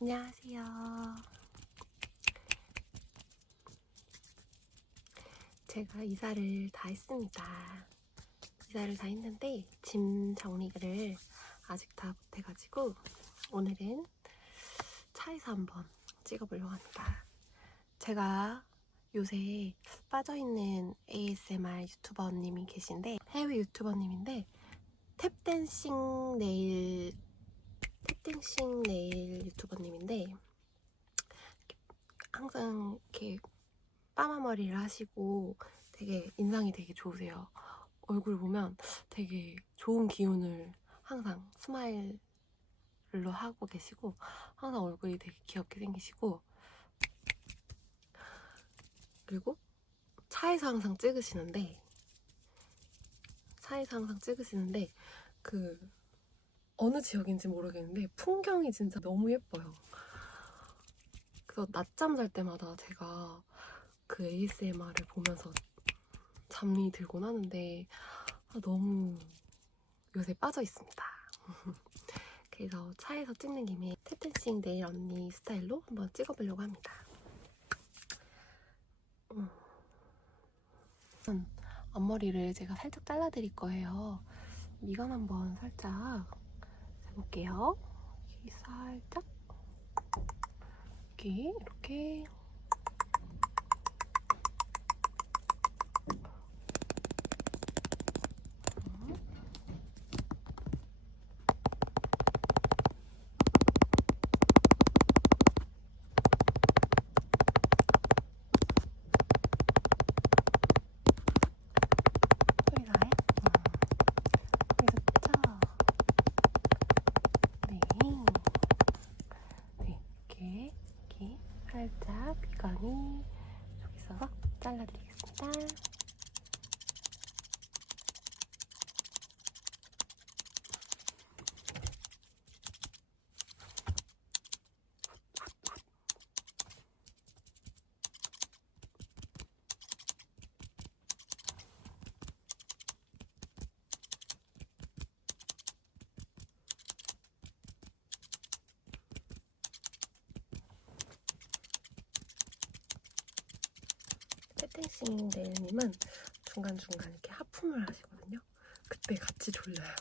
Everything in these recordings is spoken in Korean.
안녕하세요. 제가 이사를 다 했습니다. 이사를 다 했는데 짐 정리를 아직 다 못해가지고 오늘은 차에서 한번 찍어보려고 합니다. 제가 요새 빠져있는 ASMR 유튜버님이 계신데, 해외 유튜버님인데 탭댄싱 네일 유튜버님인데 항상 이렇게 빠마머리를 하시고 되게 인상이 되게 좋으세요. 얼굴 보면 되게 좋은 기운을 항상 스마일로 하고 계시고 항상 얼굴이 되게 귀엽게 생기시고, 그리고 차에서 항상 찍으시는데 그 어느 지역인지 모르겠는데 풍경이 진짜 너무 예뻐요. 그래서 낮잠 잘 때마다 제가 그 ASMR을 보면서 잠이 들곤 하는데 너무 요새 빠져 있습니다. 그래서 차에서 찍는 김에 탭댄싱 네일 언니 스타일로 한번 찍어보려고 합니다. 앞머리를 제가 살짝 잘라드릴 거예요. 미간 한번 살짝 해볼게요. 여기 살짝 여기 이렇게 소리 나요? 좋죠? 네. 네, 이렇게 살짝 미간이 여기서 잘라드리겠습니다. 탭댄싱 네일님은 중간중간 이렇게 하품을 하시거든요. 그때 같이 졸려요.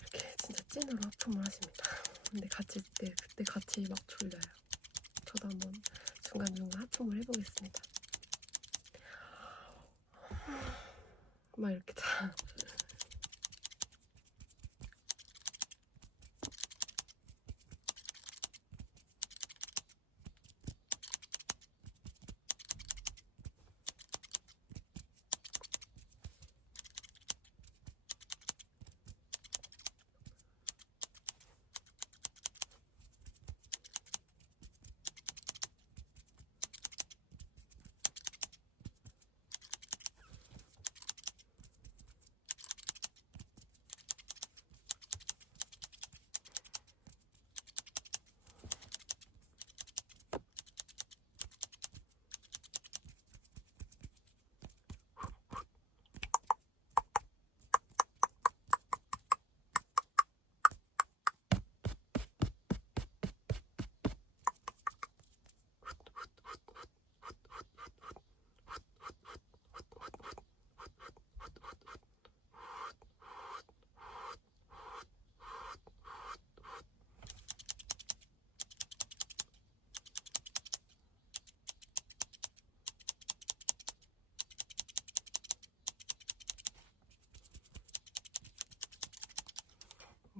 이렇게 진짜 찐으로 하품을 하십니다. 근데 그때 같이 막 졸려요. 저도 한번 중간중간 하품을 해보겠습니다. 막 이렇게 다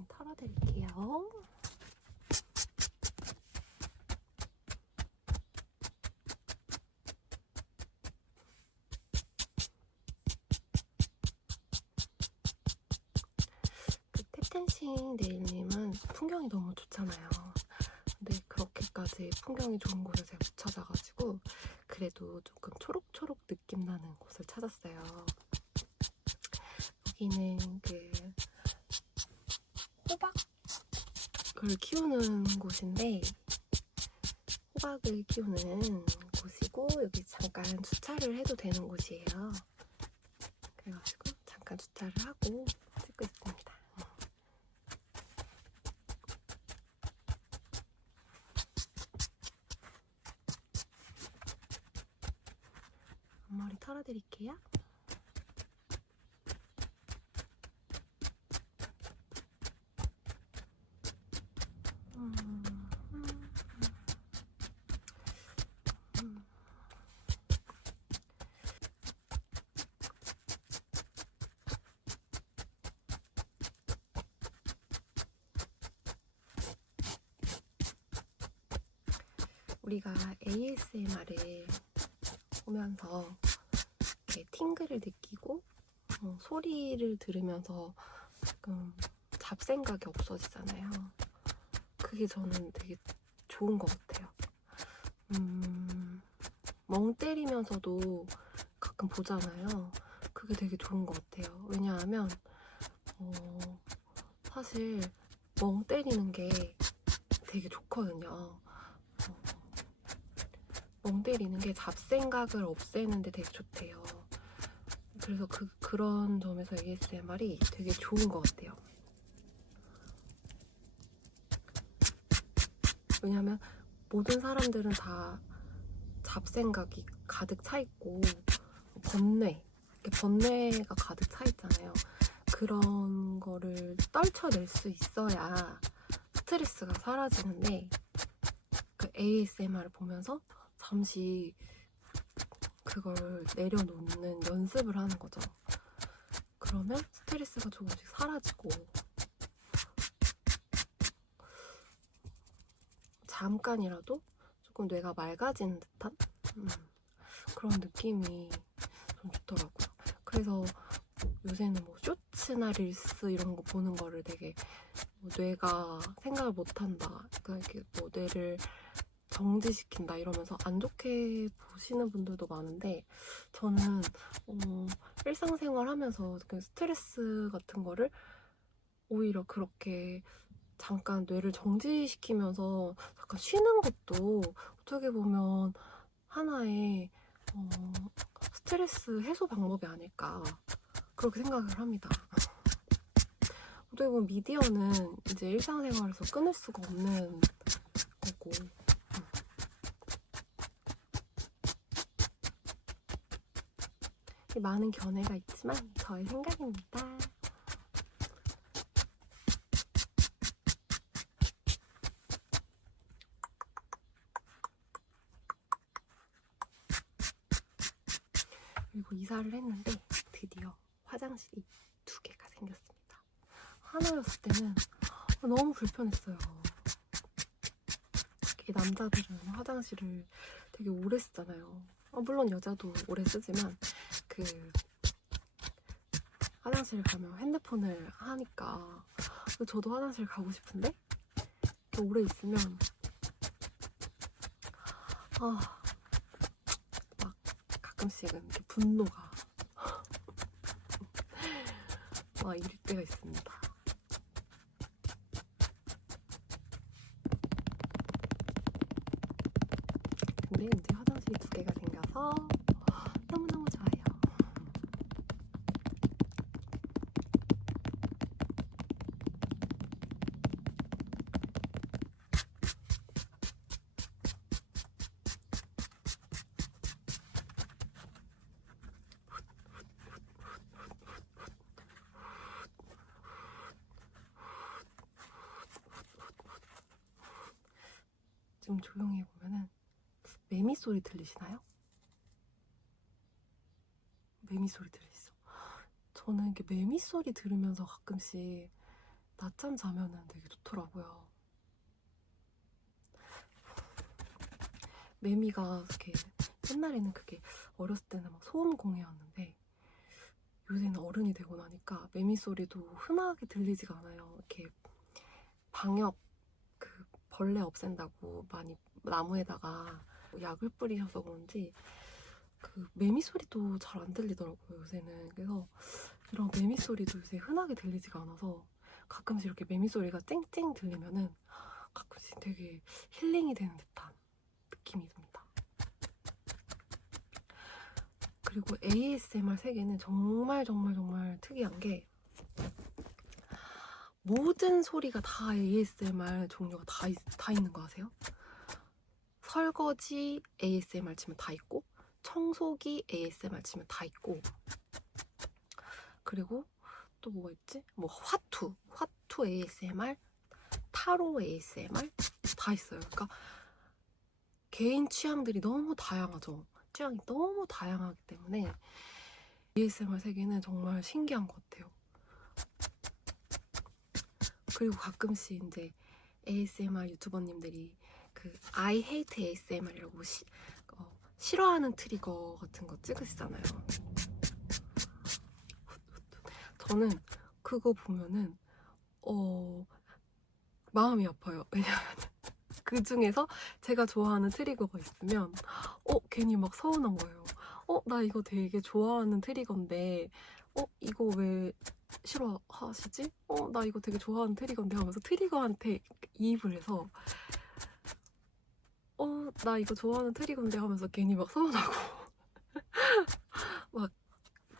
털어드릴게요. 그 탭댄싱 네일님은 풍경이 너무 좋잖아요. 근데 그렇게까지 풍경이 좋은 곳을 제가 못 찾아가지고 그래도 조금 초록초록 느낌 나는 곳을 찾았어요. 여기는 그 호박을 키우는 곳인데, 호박을 키우는 곳이고 여기 잠깐 주차를 해도 되는 곳이에요. 그래가지고 잠깐 주차를 하고 찍고 있습니다. 섞어드릴게요. 우리가 ASMR을 보면서 이렇게 팅글을 느끼고 소리를 들으면서 조금 잡생각이 없어지잖아요. 그게 저는 되게 좋은 것 같아요. 멍 때리면서도 가끔 보잖아요. 그게 되게 좋은 것 같아요. 왜냐하면 사실 멍 때리는 게 되게 좋거든요. 멍 때리는 게 잡생각을 없애는데 되게 좋대요. 그래서 그런 점에서 ASMR이 되게 좋은 것 같아요. 왜냐면 모든 사람들은 다 잡생각이 가득 차 있고 번뇌가 가득 차 있잖아요. 그런 거를 떨쳐낼 수 있어야 스트레스가 사라지는데 그 ASMR을 보면서 잠시 그걸 내려놓는 연습을 하는 거죠. 그러면 스트레스가 조금씩 사라지고 잠깐이라도 조금 뇌가 맑아지는 듯한 그런 느낌이 좀 좋더라고요. 그래서 요새는 뭐 쇼츠나 릴스 이런 거 보는 거를 되게 뇌가 생각을 못한다, 그러니까 이렇게 뭐 뇌를 정지시킨다 이러면서 안 좋게 보시는 분들도 많은데 저는 일상생활 하면서 그 스트레스 같은 거를 오히려 그렇게 잠깐 뇌를 정지시키면서 잠깐 쉬는 것도 어떻게 보면 하나의 스트레스 해소 방법이 아닐까 그렇게 생각을 합니다. 어떻게 보면 미디어는 이제 일상생활에서 끊을 수가 없는 거고 많은 견해가 있지만 저의 생각입니다. 그리고 이사를 했는데 드디어 화장실이 2개가 생겼습니다. 하나였을 때는 너무 불편했어요. 남자들은 화장실을 되게 오래 쓰잖아요. 물론 여자도 오래 쓰지만 그 화장실 가면 핸드폰을 하니까 저도 화장실 가고 싶은데 오래 있으면 막 가끔씩은 이렇게 분노가 막 이럴 때가 있습니다. 근데 이제 화장실이 2개가 생겨서 너무너무 좋아요. 좀 조용히 해보면은 매미 소리 들리시나요? 매미 소리 들리시죠? 저는 이렇게 매미 소리 들으면서 가끔씩 낮잠 자면은 되게 좋더라고요. 매미가 이렇게 옛날에는 그게 어렸을 때는 막 소음공해였는데 요새는 어른이 되고 나니까 매미 소리도 흔하게 들리지가 않아요. 이렇게 방역 그 벌레 없앤다고 많이 나무에다가 약을 뿌리셔서 그런지 그 매미 소리도 잘 안 들리더라고요, 요새는. 그래서 이런 매미 소리도 요새 흔하게 들리지가 않아서 가끔씩 이렇게 매미 소리가 쨍쨍 들리면은 가끔씩 되게 힐링이 되는 듯한 느낌이 듭니다. 그리고 ASMR 세계는 정말 특이한 게 모든 소리가 다 ASMR 종류가 다 있는 거 아세요? 설거지 ASMR 치면 다 있고, 청소기 ASMR 치면 다 있고, 그리고 또 뭐가 있지? 뭐 화투 ASMR, 타로 ASMR 다 있어요. 그러니까 개인 취향들이 너무 다양하죠. 취향이 너무 다양하기 때문에 ASMR 세계는 정말 신기한 것 같아요. 그리고 가끔씩 이제 ASMR 유튜버님들이 그 I hate ASMR이라고 싫어하는 트리거 같은 거 찍으시잖아요. 저는 그거 보면은 마음이 아파요. 왜냐면 그 중에서 제가 좋아하는 트리거가 있으면 괜히 막 서운한 거예요. 나 이거 되게 좋아하는 트리거인데 이거 왜 싫어하시지? 나 이거 되게 좋아하는 트리거인데 하면서 트리거한테 이입을 해서 나 이거 좋아하는 트리거인데 하면서 괜히 막 서운하고 막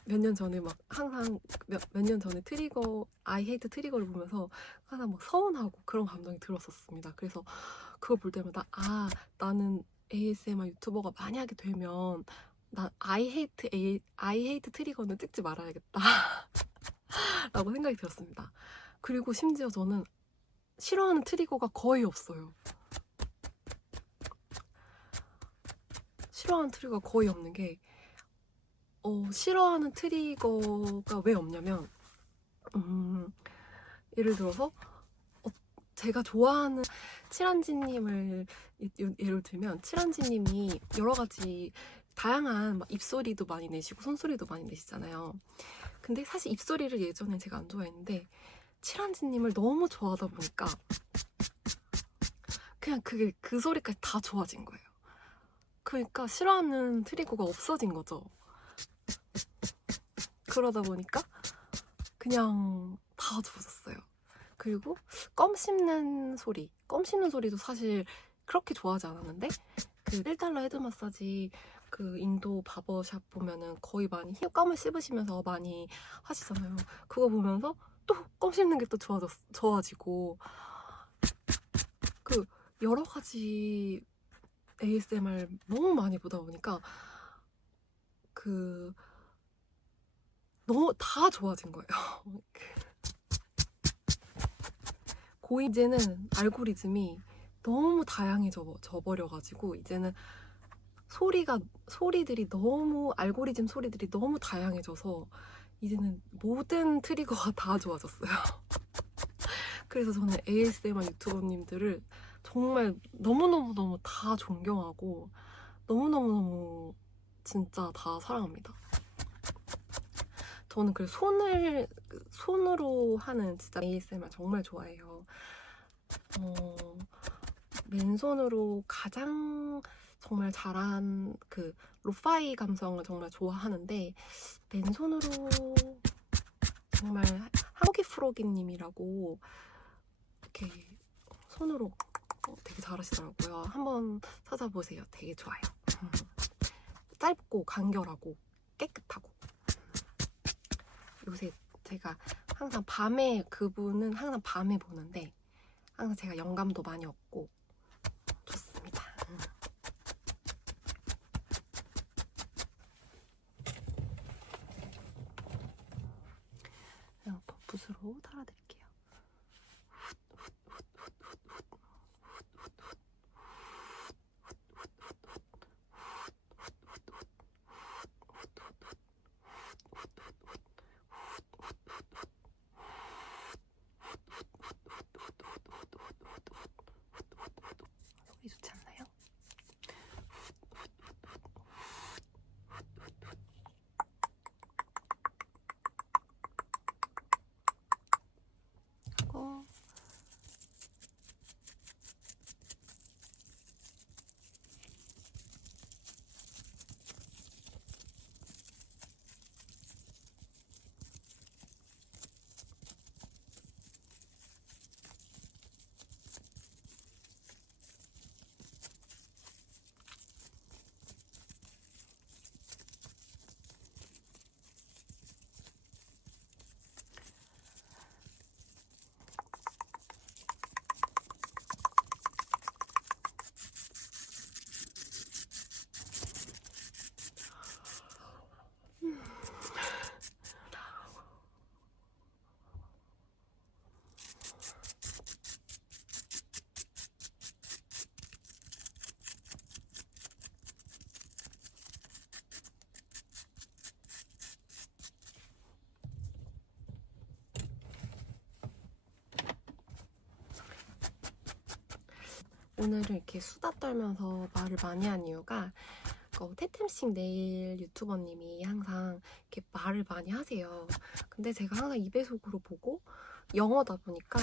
몇 년 전에 막 항상 몇 년 전에 트리거 I hate 트리거를 보면서 항상 막 서운하고 그런 감정이 들었었습니다. 그래서 그거 볼 때마다 나는 ASMR 유튜버가 만약에 되면 나 I hate 트리거는 찍지 말아야겠다 라고 생각이 들었습니다. 그리고 심지어 저는 싫어하는 트리거가 거의 없어요. 싫어하는 트리거가 거의 없는 게 싫어하는 트리거가 왜 없냐면 예를 들어서 제가 좋아하는 칠한지님을 예를 들면 칠한지님이 여러 가지 다양한 막 입소리도 많이 내시고 손소리도 많이 내시잖아요. 근데 사실 입소리를 예전에 제가 안 좋아했는데 칠한지님을 너무 좋아하다 보니까 그냥 그 소리까지 다 좋아진 거예요. 그러니까 싫어하는 트리거가 없어진 거죠. 그러다 보니까 그냥 다 좋아졌어요. 그리고 껌 씹는 소리도 사실 그렇게 좋아하지 않았는데 그 1달러 헤드 마사지 그 인도 바버샵 보면은 거의 많이 껌을 씹으시면서 많이 하시잖아요. 그거 보면서 또 껌 씹는 게 또 좋아지고 그 여러 가지 ASMR 너무 많이 보다 보니까 너무 다 좋아진 거예요. 이제는 알고리즘이 너무 다양해져 버려가지고 이제는 소리들이 너무 알고리즘 소리들이 너무 다양해져서 이제는 모든 트리거가 다 좋아졌어요. 그래서 저는 ASMR 유튜버님들을 정말 너무너무 다 존경하고 너무너무 진짜 다 사랑합니다. 저는 그래서 손으로 하는 진짜 ASMR 정말 좋아해요. 맨손으로 가장 정말 잘한 그 로파이 감성을 정말 좋아하는데 맨손으로 정말 하루기 프로기님이라고 이렇게 손으로 되게 잘하시더라고요. 한번 찾아보세요. 되게 좋아요. 짧고 간결하고 깨끗하고. 요새 제가 항상 그분은 항상 밤에 보는데 항상 제가 영감도 많이 얻고 좋습니다. 그냥 붓으로 달아드릴게요. 오늘은 이렇게 수다 떨면서 말을 많이 한 이유가 태템씩 네일 유튜버님이 항상 이렇게 말을 많이 하세요. 근데 제가 항상 2배속으로 보고 영어다 보니까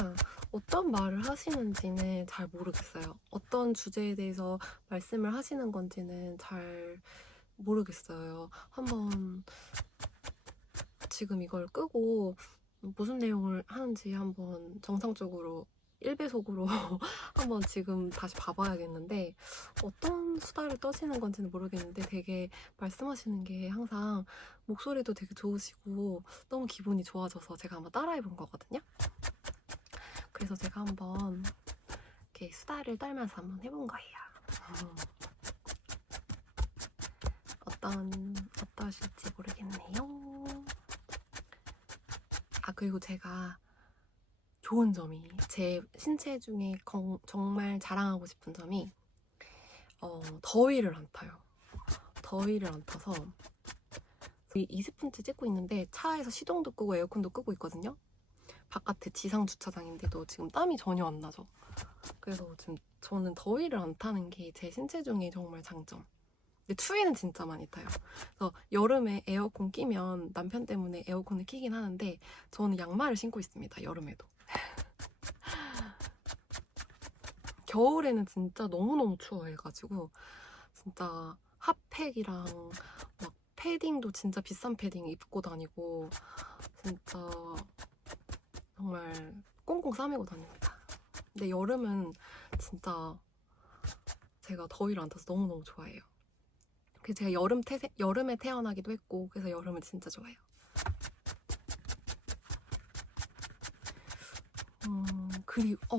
어떤 말을 하시는지는 잘 모르겠어요. 어떤 주제에 대해서 말씀을 하시는 건지는 잘 모르겠어요. 한번 지금 이걸 끄고 무슨 내용을 하는지 한번 정상적으로 1배속으로 한번 지금 다시 봐봐야겠는데 어떤 수다를 떠시는 건지는 모르겠는데 되게 말씀하시는 게 항상 목소리도 되게 좋으시고 너무 기분이 좋아져서 제가 한번 따라해본 거거든요. 그래서 제가 한번 이렇게 수다를 떨면서 한번 해본 거예요. 어떠실지 모르겠네요. 그리고 제가 좋은 점이 제 신체 중에 정말 자랑하고 싶은 점이 더위를 안 타요. 더위를 안 타서 20분째 찍고 있는데 차에서 시동도 끄고 에어컨도 끄고 있거든요. 바깥에 지상 주차장인데도 지금 땀이 전혀 안 나죠. 그래서 지금 저는 더위를 안 타는 게 제 신체 중에 정말 장점. 근데 추위는 진짜 많이 타요. 그래서 여름에 에어컨 끼면 남편 때문에 에어컨을 키긴 하는데 저는 양말을 신고 있습니다. 여름에도. 겨울에는 진짜 너무너무 추워해가지고 진짜 핫팩이랑 막 패딩도 진짜 비싼 패딩 입고 다니고 진짜 정말 꽁꽁 싸매고 다닙니다. 근데 여름은 진짜 제가 더위를 안 타서 너무너무 좋아해요. 그래서 제가 여름에 태어나기도 했고 그래서 여름을 진짜 좋아해요.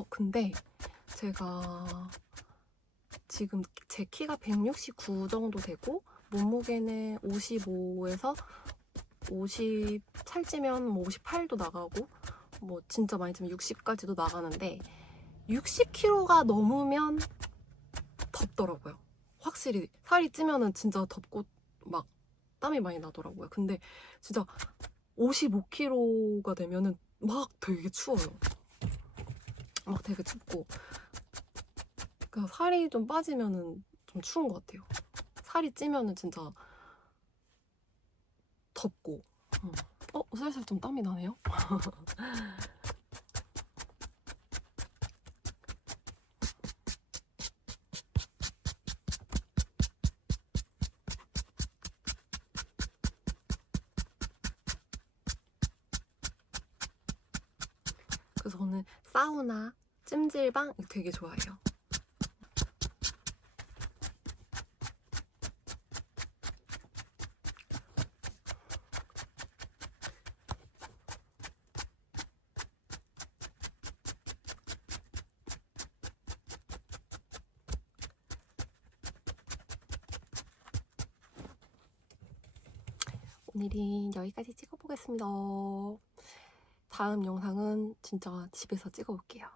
근데 제가 지금 제 키가 169 정도 되고 몸무게는 55에서 50 살찌면 58도 나가고 뭐 진짜 많이 찌면 60까지도 나가는데 60kg가 넘으면 덥더라고요. 확실히 살이 찌면은 진짜 덥고 막 땀이 많이 나더라고요. 근데 진짜 55kg가 되면은 막 되게 추워요. 막 되게 춥고 그러니까 살이 좀 빠지면은 좀 추운 것 같아요. 살이 찌면은 진짜 덥고 슬슬 좀 땀이 나네요. 그래서 저는 사우나, 찜질방 되게 좋아해요. 오늘은 여기까지 찍어보겠습니다. 다음 영상은 진짜 집에서 찍어볼게요.